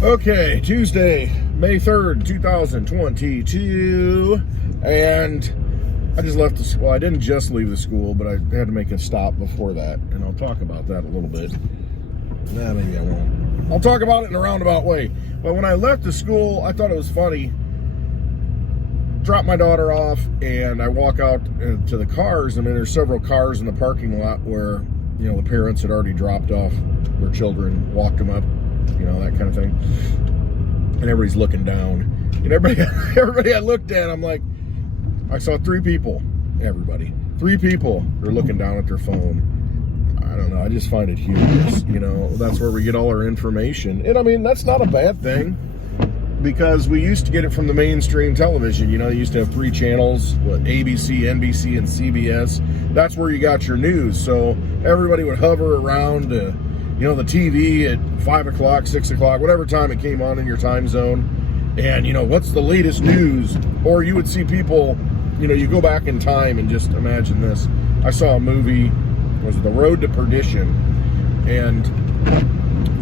Okay, Tuesday, May 3rd, 2022, and I just left the school. Well, I didn't just leave the school, but I had to make a stop before that, and I'll talk about that a little bit. Nah, maybe I won't. I'll talk about it in a roundabout way. But when I left the school, I thought it was funny. Drop my daughter off, and I walk out to the cars. I mean, there's several cars in the parking lot where, you know, the parents had already dropped off their children, walked them up, you know, that kind of thing. And everybody's looking down. And everybody I looked at, I'm like, I saw three people. Three people are looking down at their phone. I don't know. I just find it humorous. You know, that's where we get all our information. And I mean, that's not a bad thing, because we used to get it from the mainstream television. You know, you used to have three channels, ABC, NBC, and CBS. That's where you got your news. So everybody would hover around, you know, the TV at 5 o'clock, 6 o'clock, whatever time it came on in your time zone. And, you know, what's the latest news? Or you would see people, you know, you go back in time and just imagine this. I saw a movie, was it The Road to Perdition? And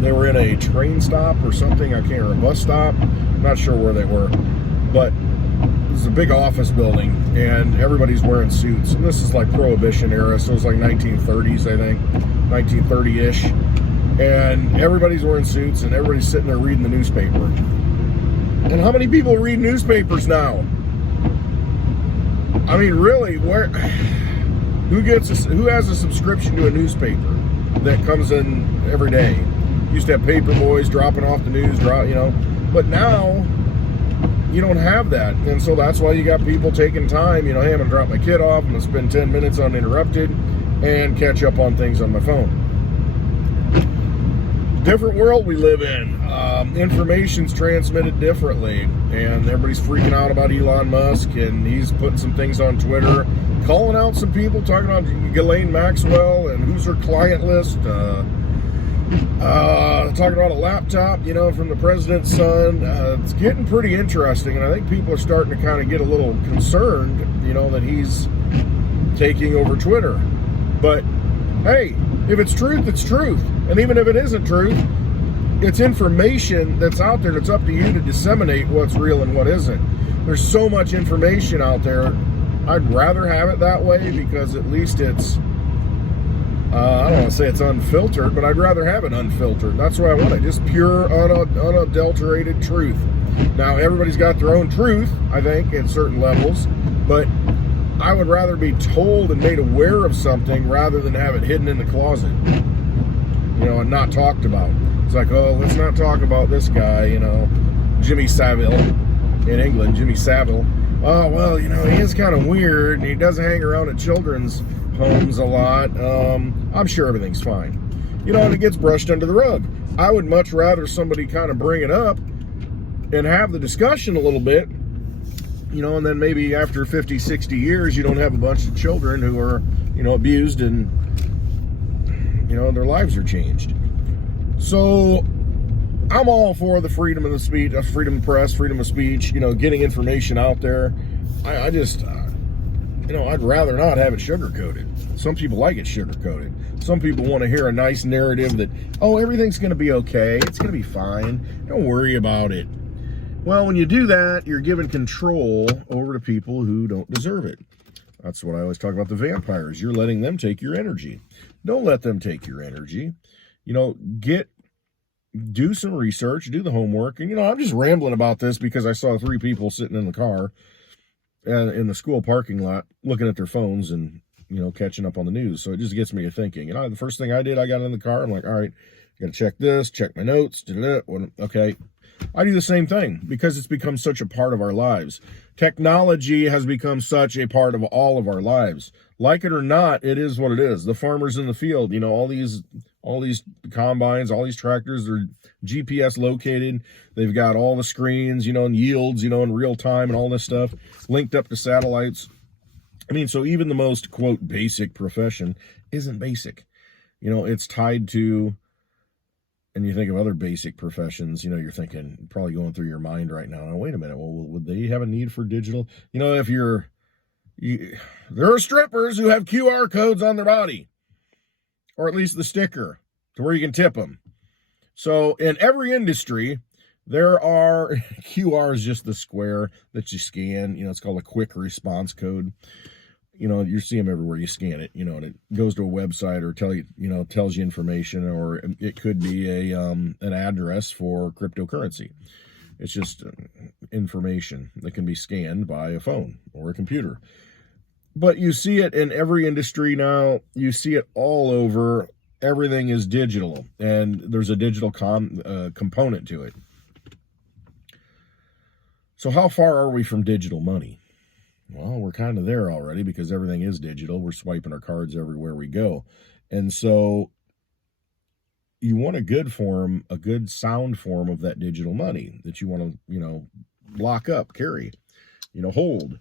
they were in a train stop or something. I can't remember, a bus stop. I'm not sure where they were. But this is a big office building, and everybody's wearing suits. And this is like Prohibition era, so it was like 1930s, I think. 1930-ish. And everybody's wearing suits, and everybody's sitting there reading the newspaper. And how many people read newspapers now? I mean, really, who has a subscription to a newspaper that comes in every day? Used to have paper boys dropping off the news, you know, but now you don't have that. And so that's why you got people taking time, you know, hey, I'm gonna drop my kid off, I'm gonna spend 10 minutes uninterrupted and catch up on things on my phone. Different world we live in. Information's transmitted differently, and everybody's freaking out about Elon Musk, and he's putting some things on Twitter, calling out some people, talking about Ghislaine Maxwell and who's her client list, talking about a laptop, you know, from the president's son. It's getting pretty interesting, and I think people are starting to kind of get a little concerned, you know, that he's taking over Twitter. But hey, if it's truth, it's truth. And even if it isn't truth, it's information that's out there, and it's up to you to disseminate what's real and what isn't. There's so much information out there. I'd rather have it that way, because at least it's, I don't want to say it's unfiltered, but I'd rather have it unfiltered. That's what I want it, just pure, unadulterated truth. Now, everybody's got their own truth, I think, at certain levels, but I would rather be told and made aware of something rather than have it hidden in the closet, you know, and not talked about. It's like, oh, let's not talk about this guy, you know, Jimmy Savile in England, Jimmy Savile. Oh, well, you know, he is kind of weird, and he doesn't hang around at children's homes a lot. I'm sure everything's fine. You know, and it gets brushed under the rug. I would much rather somebody kind of bring it up and have the discussion a little bit, you know, and then maybe after 50, 60 years, you don't have a bunch of children who are, you know, abused and, you know, their lives are changed. So I'm all for the freedom of the speech, freedom of press, freedom of speech, you know, getting information out there. I just, you know, I'd rather not have it sugar-coated. Some people like it sugar-coated. Some people want to hear a nice narrative that, oh, everything's going to be okay. It's going to be fine. Don't worry about it. Well, when you do that, you're giving control over to people who don't deserve it. That's what I always talk about, the vampires. You're letting them take your energy. Don't let them take your energy. You know, do some research, do the homework. And, you know, I'm just rambling about this because I saw three people sitting in the car in the school parking lot looking at their phones and, you know, catching up on the news. So it just gets me to thinking. You know, the first thing I did, I got in the car. I'm like, all right, got to check this, check my notes. Okay. I do the same thing because it's become such a part of our lives. Technology has become such a part of all of our lives. Like it or not, it is what it is. The farmers in the field, you know, all these combines, all these tractors are GPS located. They've got all the screens, you know, and yields, you know, in real time and all this stuff linked up to satellites. I mean, so even the most, quote, basic profession isn't basic. You know, it's tied to, and you think of other basic professions, you know, you're thinking, probably going through your mind right now, wait a minute, well, would they have a need for digital? You know, if there are strippers who have QR codes on their body, or at least the sticker to where you can tip them. So in every industry, There are, QR is just the square that you scan. It's called a quick response code. You see them everywhere. You scan it, and it goes to a website or tells you information, or it could be an address for cryptocurrency. It's just information that can be scanned by a phone or a computer. But you see it in every industry now. You see it all over. Everything is digital, and there's a digital component to it. So how far are we from digital money? Well, we're kind of there already, because everything is digital. We're swiping our cards everywhere we go. And so you want a good sound form of that digital money that you want to, lock up, carry, hold.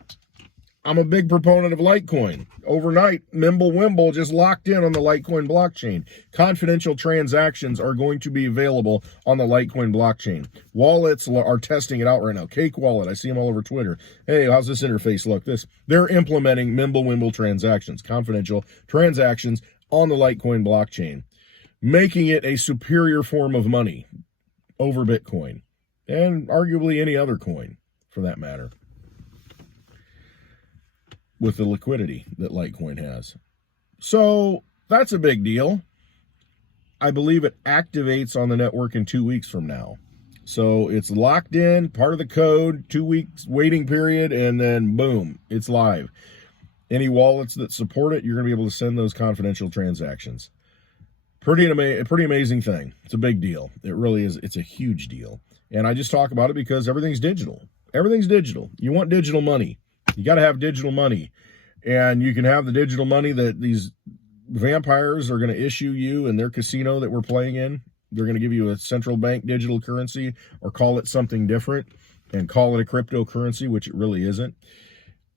I'm a big proponent of LITECOIN. Overnight, MWEB just locked in on the LITECOIN blockchain. Confidential transactions are going to be available on the LITECOIN blockchain. Wallets are testing it out right now. Cake Wallet, I see them all over Twitter. Hey, how's this interface look? They're implementing MWEB transactions, confidential transactions on the LITECOIN blockchain, making it a superior form of money over Bitcoin, and arguably any other coin for that matter, with the liquidity that LITECOIN has. So that's a big deal. I believe it activates on the network in 2 weeks from now. So it's locked in, part of the code, 2 weeks waiting period, and then boom, it's live. Any wallets that support it, you're going to be able to send those confidential transactions. Pretty amazing thing. It's a big deal. It really is. It's a huge deal. And I just talk about it because everything's digital. Everything's digital. You want digital money. You got to have digital money, and you can have the digital money that these vampires are going to issue you in their casino that we're playing in. They're going to give you a central bank digital currency, or call it something different and call it a cryptocurrency, which it really isn't.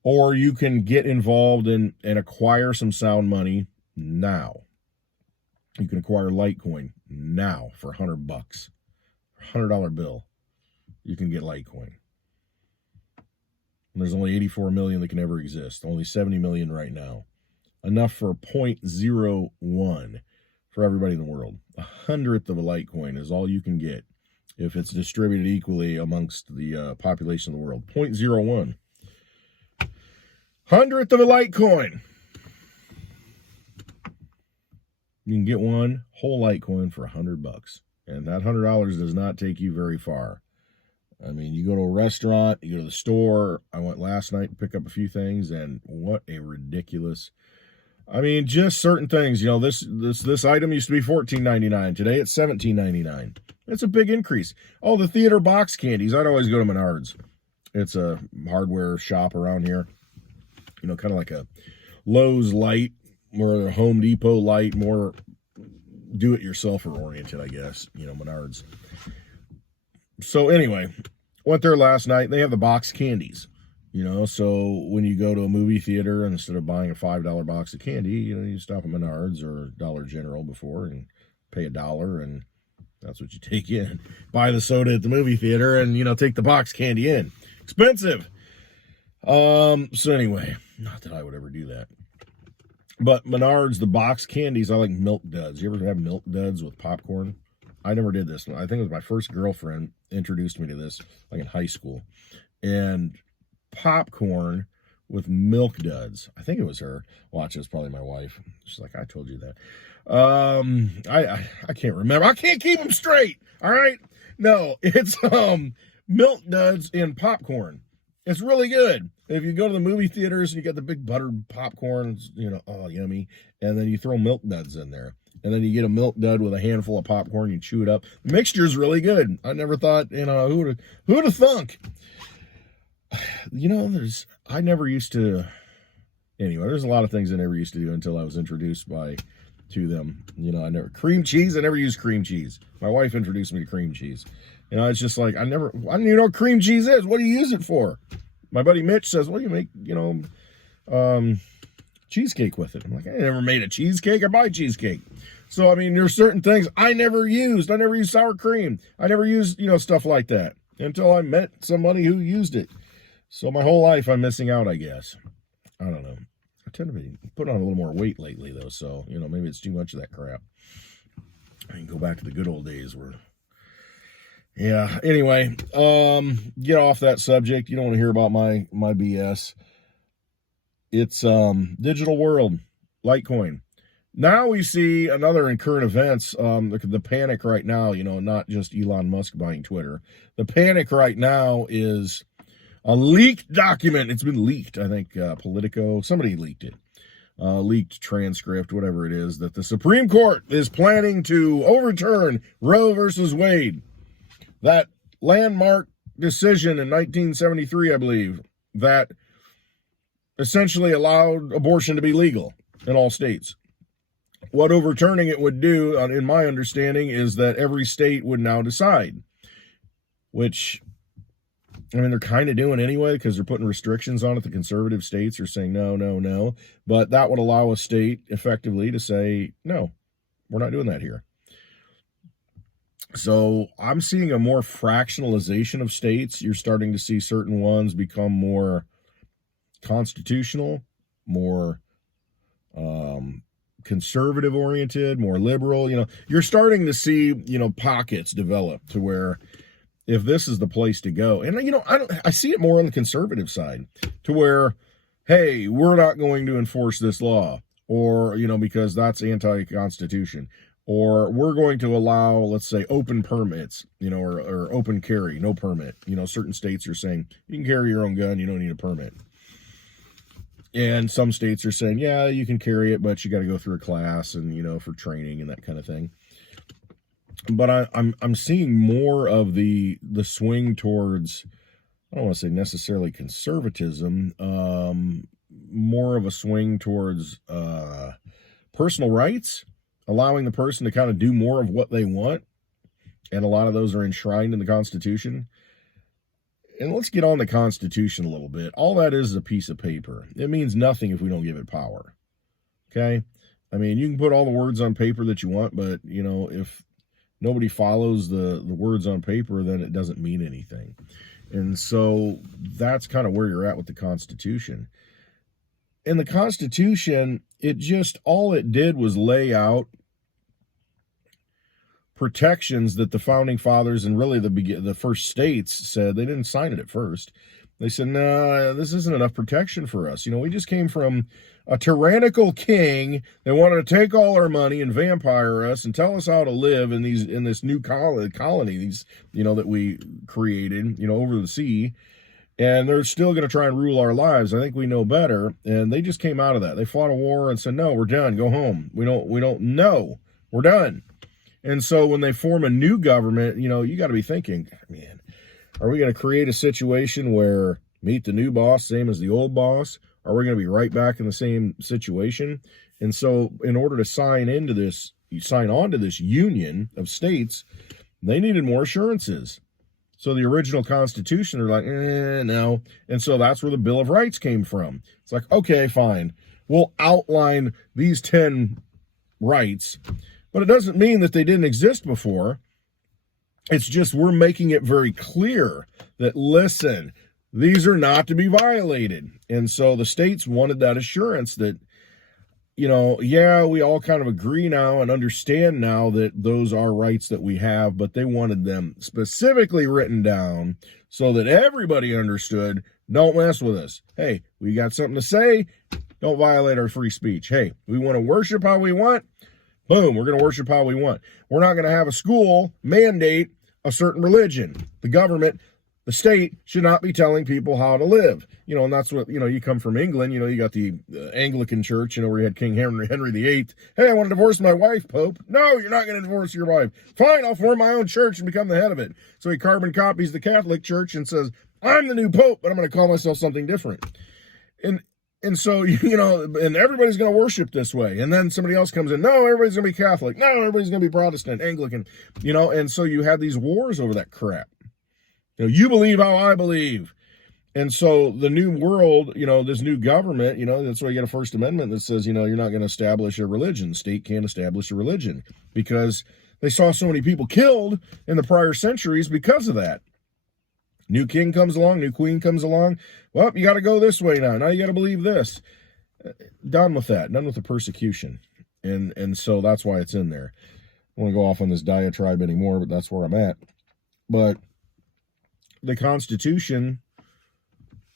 Or you can get involved and acquire some sound money now. You can acquire LITECOIN now for $100, $100 bill. You can get LITECOIN. There's only 84 million that can ever exist. Only 70 million right now. Enough for 0.01 for everybody in the world. 100th of a LITECOIN is all you can get if it's distributed equally amongst the population of the world. 0.01. 100th of a LITECOIN. You can get one whole LITECOIN for $100. And that $100 does not take you very far. I mean, you go to a restaurant, you go to the store. I went last night to pick up a few things, and what a ridiculous, just certain things. This item used to be $14.99. Today it's $17.99. It's a big increase. Oh, the theater box candies. I'd always go to Menards. It's a hardware shop around here. Kind of like a Lowe's Light, or a Home Depot Light, more do-it-yourselfer oriented, I guess. Menards. So anyway, went there last night. They have the box candies, so when you go to a movie theater, instead of buying a $5 box of candy, you stop at Menards or Dollar General before and pay $1, and that's what you take in. Buy the soda at the movie theater and, take the box candy in. Expensive. So anyway, not that I would ever do that. But Menards, the box candies, I like Milk Duds. You ever have Milk Duds with popcorn? I never did this. I think it was my first girlfriend introduced me to this, like in high school. And popcorn with Milk Duds. I think it was her. Watch, it was probably my wife. She's like, I told you that. I can't remember. I can't keep them straight. All right. No, it's Milk Duds in popcorn. It's really good. If you go to the movie theaters and you get the big buttered popcorn, oh, yummy. And then you throw Milk Duds in there. And then you get a Milk Dud with a handful of popcorn, you chew it up. The mixture is really good. I never thought, who'd have thunk? I never used to, anyway, there's a lot of things I never used to do until I was introduced to them. Cream cheese, I never used cream cheese. My wife introduced me to cream cheese. It's just like, I don't even know what cream cheese is. What do you use it for? My buddy Mitch says, well, you make, cheesecake with it. I'm like, I never made a cheesecake. I buy cheesecake. So, there's certain things I never used. I never used sour cream. I never used, stuff like that until I met somebody who used it. So my whole life I'm missing out, I guess. I don't know. I tend to be putting on a little more weight lately, though. So, maybe it's too much of that crap. I can go back to the good old days where, Yeah. Anyway, get off that subject. You don't want to hear about my BS. It's digital world, LITECOIN. Now we see another in current events, the panic right now, not just Elon Musk buying Twitter. The panic right now is a leaked document. It's been leaked. I think Politico, somebody leaked it. Leaked transcript, whatever it is, that the Supreme Court is planning to overturn Roe versus Wade. That landmark decision in 1973, I believe, that essentially allowed abortion to be legal in all states. What overturning it would do, in my understanding, is that every state would now decide, which, I mean, they're kind of doing anyway because they're putting restrictions on it. The conservative states are saying no, no, no. But that would allow a state effectively to say, no, we're not doing that here. So I'm seeing a more fractionalization of states. You're starting to see certain ones become more constitutional, more conservative oriented, more liberal. You're starting to see, pockets develop to where if this is the place to go, and I see it more on the conservative side to where, hey, we're not going to enforce this law, or, because that's anti-constitution, or we're going to allow, let's say, open permits, or open carry, no permit. Certain states are saying you can carry your own gun, you don't need a permit. And some states are saying, yeah, you can carry it, but you got to go through a class and, for training and that kind of thing. But I'm seeing more of the swing towards, I don't want to say necessarily conservatism, more of a swing towards personal rights, allowing the person to kind of do more of what they want. And a lot of those are enshrined in the Constitution. And let's get on the Constitution a little bit. All that is a piece of paper. It means nothing if we don't give it power. Okay? I mean, you can put all the words on paper that you want, but, if nobody follows the words on paper, then it doesn't mean anything. And so that's kind of where you're at with the Constitution. In the Constitution, all it did was lay out protections that the founding fathers and really the first states said. They didn't sign it at first. They said, no, this isn't enough protection for us. We just came from a tyrannical king that wanted to take all our money and vampire us and tell us how to live in this new colony, these, that we created, over the sea. And they're still going to try and rule our lives. I think we know better. And they just came out of that. They fought a war and said, no, we're done. Go home. We don't know. We're done. And so when they form a new government, you got to be thinking, man, are we going to create a situation where meet the new boss, same as the old boss? Are we going to be right back in the same situation? And so in order to sign on to this union of states, they needed more assurances. So the original Constitution, they're like, no. And so that's where the Bill of Rights came from. It's like, okay, fine. We'll outline these 10 rights, but it doesn't mean that they didn't exist before. It's just we're making it very clear that, listen, these are not to be violated. And so the states wanted that assurance that, yeah, we all kind of agree now and understand now that those are rights that we have, but they wanted them specifically written down so that everybody understood, don't mess with us. Hey, we got something to say, don't violate our free speech. Hey, we want to worship how we want. Boom, we're going to worship how we want. We're not going to have a school mandate a certain religion. The government, the state, should not be telling people how to live. And that's what, you come from England, you got the Anglican church, where you had King Henry VIII. Hey, I want to divorce my wife, Pope. No, you're not going to divorce your wife. Fine, I'll form my own church and become the head of it. So he carbon copies the Catholic Church and says, I'm the new Pope, but I'm going to call myself something different. And so, and everybody's going to worship this way. And then somebody else comes in, no, everybody's going to be Catholic. No, everybody's going to be Protestant, Anglican, and so you have these wars over that crap. You believe how I believe. And so the new world, this new government, that's why you get a First Amendment that says, you're not going to establish a religion. The state can't establish a religion because they saw so many people killed in the prior centuries because of that. New king comes along, new queen comes along. Well, you got to go this way now. Now you got to believe this. Done with that. Done with the persecution. And so that's why it's in there. I don't want to go off on this diatribe anymore, but that's where I'm at. But the Constitution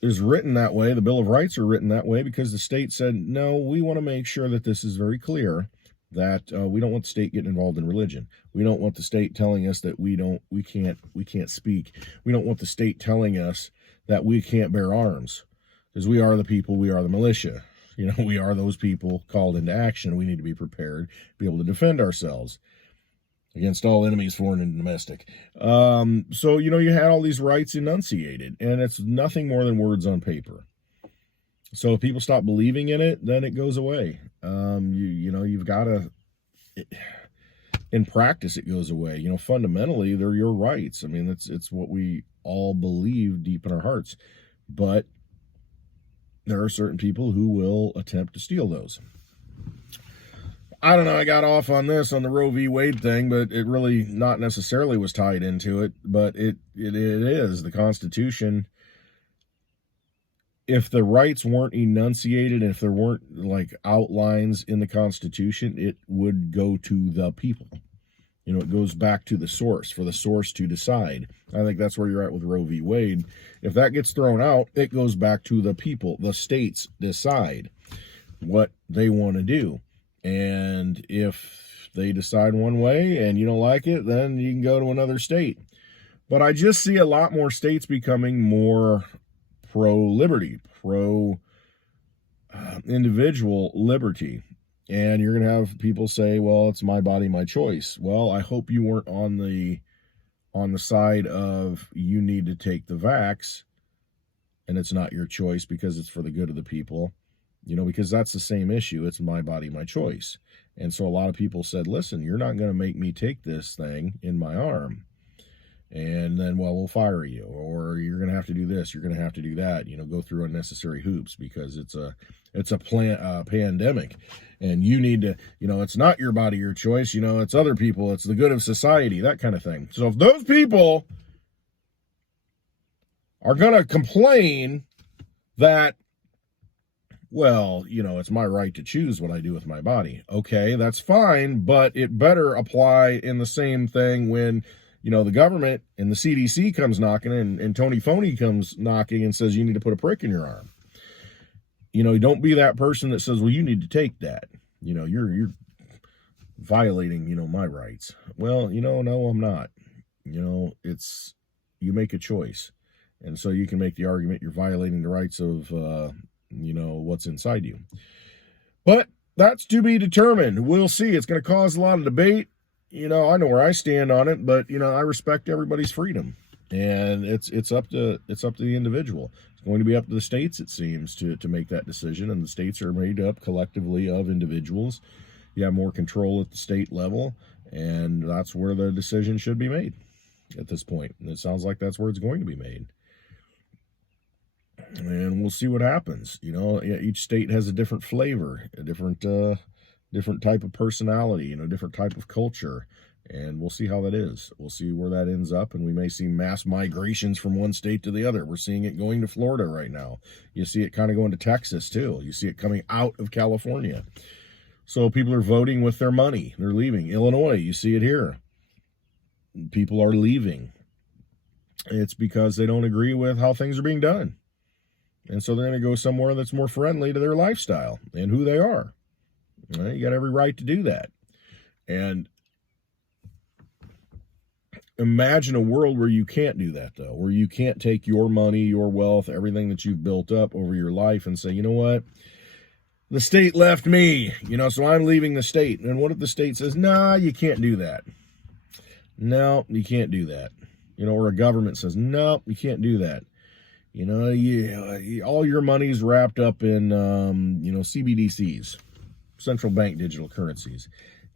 is written that way. The Bill of Rights are written that way because the state said, no, we want to make sure that this is very clear that we don't want the state getting involved in religion. We don't want the state telling us that we can't speak. We don't want the state telling us that we can't bear arms, because we are the people, we are the militia. You know, we are those people called into action. We need to be prepared, be able to defend ourselves against all enemies, foreign and domestic. So, you know, you had all these rights enunciated, and it's nothing more than words on paper. So if people stop believing in it, then it goes away. You know, you've got to, in practice, it goes away. You know, fundamentally, they're your rights. I mean, it's what we all believe deep in our hearts. But there are certain people who will attempt to steal those. I don't know, I got off on this, on the Roe v. Wade thing, but it really not necessarily was tied into it. But it is. The Constitution, if the rights weren't enunciated, if there weren't like outlines in the Constitution, it would go to the people. You know, it goes back to the source, for the source to decide. I think that's where you're at with Roe v. Wade. If that gets thrown out, it goes back to the people. The states decide what they want to do. And if they decide one way and you don't like it, then you can go to another state. But I just see a lot more states becoming more pro-liberty, pro-individual liberty. And you're going to have people say, well, it's my body, my choice. Well, I hope you weren't on the side of you need to take the vax and it's not your choice because it's for the good of the people. You know, because that's the same issue. It's my body, my choice. And so a lot of people said, listen, you're not going to make me take this thing in my arm. And then, well, we'll fire you, or you're going to have to do this, you're going to have to do that, you know, go through unnecessary hoops because it's a pandemic, and you need to, you know, it's not your body, your choice, you know, it's other people, it's the good of society, that kind of thing. So if those people are going to complain that, well, you know, it's my right to choose what I do with my body. Okay, that's fine, but it better apply in the same thing when, you know, the government and the CDC comes knocking and Tony Phony comes knocking and says you need to put a prick in your arm. You know, don't be that person that says, well, you need to take that. You know, you're violating, you know, my rights. Well, you know, no, I'm not. You know, it's, you make a choice. And so you can make the argument you're violating the rights of, you know, what's inside you. But that's to be determined. We'll see. It's going to cause a lot of debate. You know, I know where I stand on it, but, you know, I respect everybody's freedom. And it's up to the individual. It's going to be up to the states, it seems, to make that decision. And the states are made up collectively of individuals. You have more control at the state level, and that's where the decision should be made at this point. And it sounds like that's where it's going to be made. And we'll see what happens. You know, each state has a different flavor, a different type of personality, you know, different type of culture. And we'll see how that is. We'll see where that ends up. And we may see mass migrations from one state to the other. We're seeing it going to Florida right now. You see it kind of going to Texas too. You see it coming out of California. So people are voting with their money. They're leaving. Illinois, you see it here. People are leaving. It's because they don't agree with how things are being done. And so they're going to go somewhere that's more friendly to their lifestyle and who they are. Well, you got every right to do that. And imagine a world where you can't do that, though, where you can't take your money, your wealth, everything that you've built up over your life and say, you know what? The state left me, you know, so I'm leaving the state. And what if the state says, nah, you can't do that? No, you can't do that. You know, or a government says, no, you can't do that. You know, all your money's wrapped up in, you know, CBDCs, central bank digital currencies.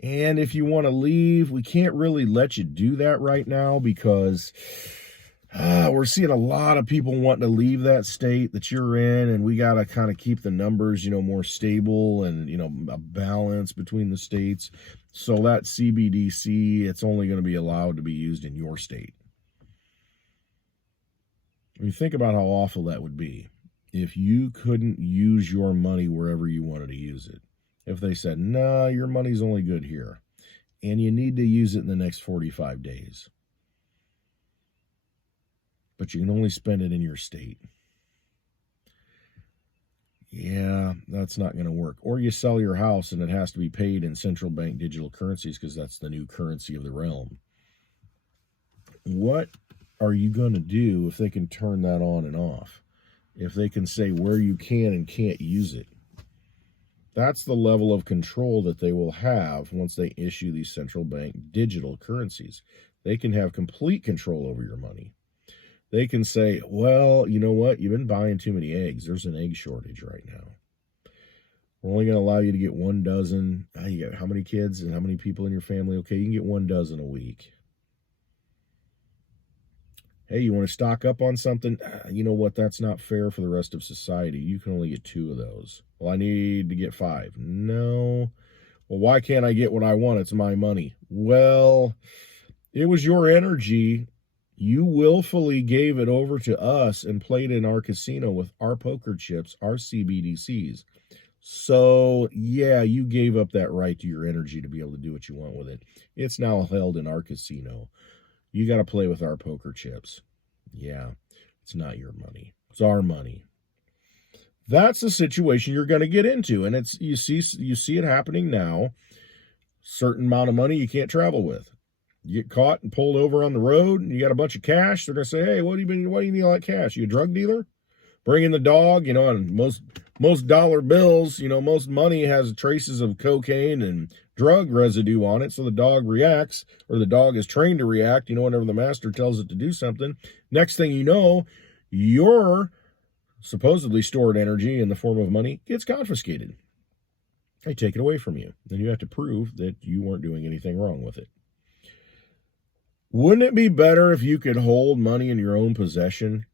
And if you want to leave, we can't really let you do that right now because we're seeing a lot of people wanting to leave that state that you're in, and we got to kind of keep the numbers, you know, more stable and, you know, a balance between the states. So that CBDC, it's only going to be allowed to be used in your state. When you think about how awful that would be if you couldn't use your money wherever you wanted to use it. If they said, nah, your money's only good here, and you need to use it in the next 45 days. but you can only spend it in your state. Yeah, that's not going to work. Or you sell your house and it has to be paid in central bank digital currencies because that's the new currency of the realm. What are you going to do if they can turn that on and off? If they can say where you can and can't use it? That's the level of control that they will have once they issue these central bank digital currencies. They can have complete control over your money. They can say, well, you know what? You've been buying too many eggs. There's an egg shortage right now. We're only going to allow you to get 1 dozen. You got how many kids and how many people in your family? Okay, you can get 1 dozen a week. Hey, you want to stock up on something? You know what? That's not fair for the rest of society. You can only get 2 of those. Well, I need to get 5. No. Well, why can't I get what I want? It's my money. Well, it was your energy. You willfully gave it over to us and played in our casino with our poker chips, our CBDCs. So, yeah, you gave up that right to your energy to be able to do what you want with it. It's now held in our casino. You got to play with our poker chips. Yeah, it's not your money. It's our money. That's the situation you're going to get into. And it's you see it happening now. Certain amount of money you can't travel with. You get caught and pulled over on the road and you got a bunch of cash. They're going to say, hey, what do you need all that cash? You a drug dealer? Bring in the dog, and most dollar bills, most money has traces of cocaine and drug residue on it. So the dog reacts, or the dog is trained to react, whenever the master tells it to do something. Next thing you know, your supposedly stored energy in the form of money gets confiscated. They take it away from you. Then you have to prove that you weren't doing anything wrong with it. Wouldn't it be better if you could hold money in your own possession,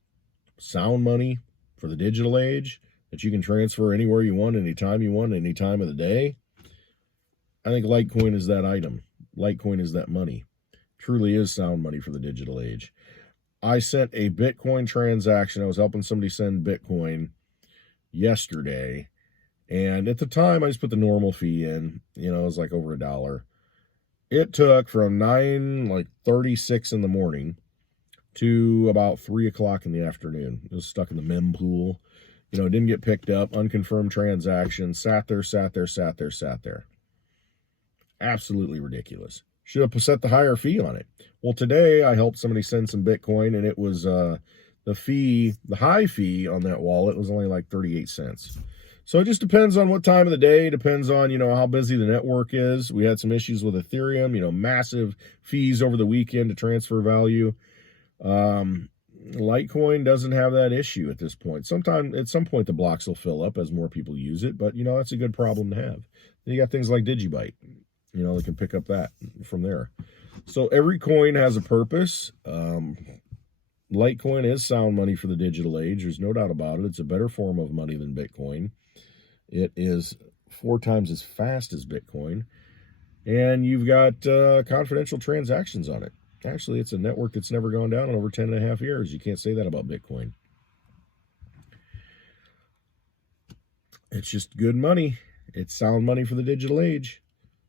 sound money for the digital age, that you can transfer anywhere you want, anytime you want, any time of the day? I think Litecoin is that item. Litecoin is that money. Truly is sound money for the digital age. I sent a Bitcoin transaction. I was helping somebody send Bitcoin yesterday. And at the time, I just put the normal fee in. It was like over $1. It took from 9:36 in the morning to about 3 o'clock in the afternoon. It was stuck in the mempool. It didn't get picked up. Unconfirmed transaction. Sat there. Absolutely ridiculous. Should have set the higher fee on it. Well, today I helped somebody send some Bitcoin, and it was the high fee on that wallet was only like 38 cents. So it just depends on what time of the day, depends on, how busy the network is. We had some issues with Ethereum, massive fees over the weekend to transfer value. Litecoin doesn't have that issue at this point. At some point, the blocks will fill up as more people use it, but, that's a good problem to have. Then you got things like Digibyte, they can pick up that from there. So every coin has a purpose. Litecoin is sound money for the digital age. There's no doubt about it. It's a better form of money than Bitcoin. It is 4 times as fast as Bitcoin. And you've got confidential transactions on it. Actually, it's a network that's never gone down in over 10 and a half years. You can't say that about Bitcoin. It's just good money. It's sound money for the digital age.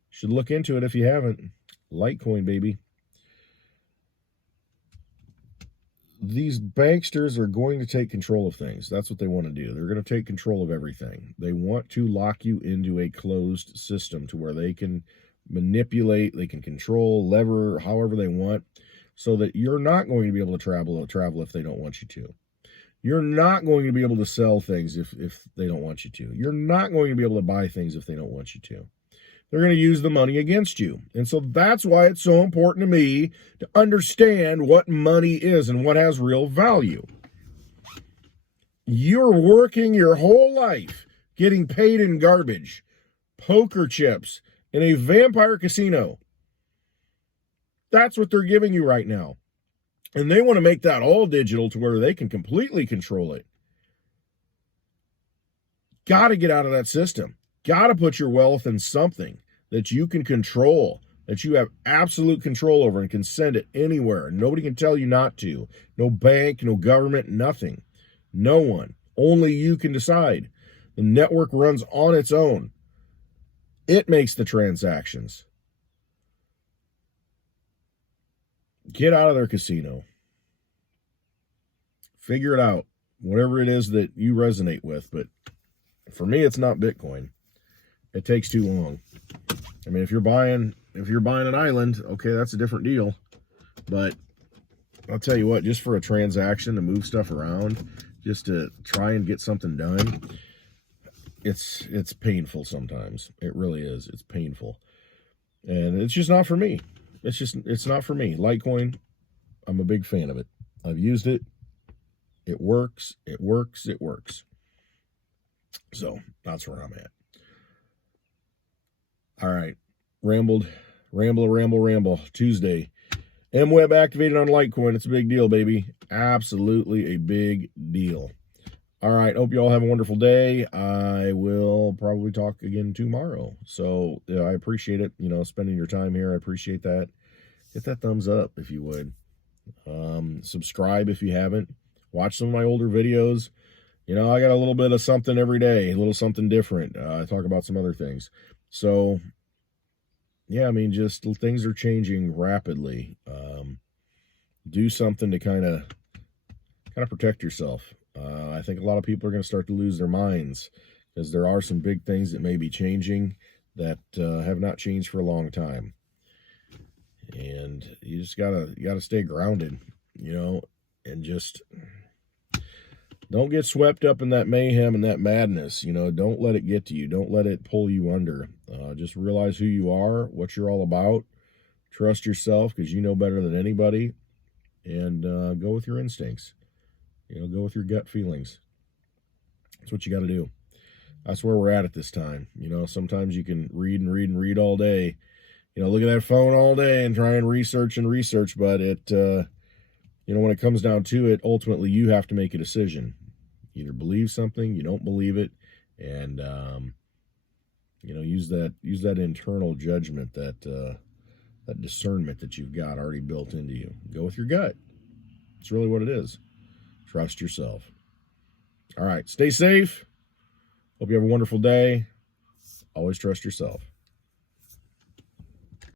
Should look into it if you haven't. Litecoin, baby. These banksters are going to take control of things. That's what they want to do. They're going to take control of everything. They want to lock you into a closed system to where they can manipulate, they can control, lever, however they want, so that you're not going to be able to travel if they don't want you to. You're not going to be able to sell things if they don't want you to. You're not going to be able to buy things if they don't want you to. They're going to use the money against you. And so that's why it's so important to me to understand what money is and what has real value. You're working your whole life getting paid in garbage, poker chips, in a vampire casino. That's what they're giving you right now. And they want to make that all digital to where they can completely control it. Got to get out of that system. Got to put your wealth in something that you can control, that you have absolute control over and can send it anywhere. Nobody can tell you not to. No bank, no government, nothing. No one. Only you can decide. The network runs on its own. It makes the transactions. Get out of their casino. Figure it out. Whatever it is that you resonate with. But for me, it's not Bitcoin. It takes too long. I mean, if you're buying an island, okay, that's a different deal. But I'll tell you what, just for a transaction to move stuff around, just to try and get something done, it's painful sometimes. It really is. It's painful. And it's just not for me. It's not for me. Litecoin, I'm a big fan of it. I've used it. It works. It works. It works. So that's where I'm at. All right. Ramble. Tuesday. MWEB activated on Litecoin. It's a big deal, baby. Absolutely a big deal. All right. Hope you all have a wonderful day. I will probably talk again tomorrow. So I appreciate it. You know, spending your time here. I appreciate that. Hit that thumbs up if you would. Subscribe if you haven't. Watch some of my older videos. You know, I got a little bit of something every day, a little something different. I talk about some other things. So, yeah, I mean, just things are changing rapidly. Do something to kind of protect yourself. I think a lot of people are going to start to lose their minds because there are some big things that may be changing that have not changed for a long time. And you just gotta stay grounded, you know, and just don't get swept up in that mayhem and that madness. You know, don't let it get to you. Don't let it pull you under. Just realize who you are, what you're all about. Trust yourself because you know better than anybody. And go with your instincts. You know, go with your gut feelings. That's what you got to do. That's where we're at this time. You know, sometimes you can read all day. You know, look at that phone all day and try and research, but it, you know, when it comes down to it, ultimately you have to make a decision. Either believe something, you don't believe it, and, you know, use that internal judgment, that discernment that you've got already built into you. Go with your gut. It's really what it is. Trust yourself. All right, stay safe. Hope you have a wonderful day. Always trust yourself.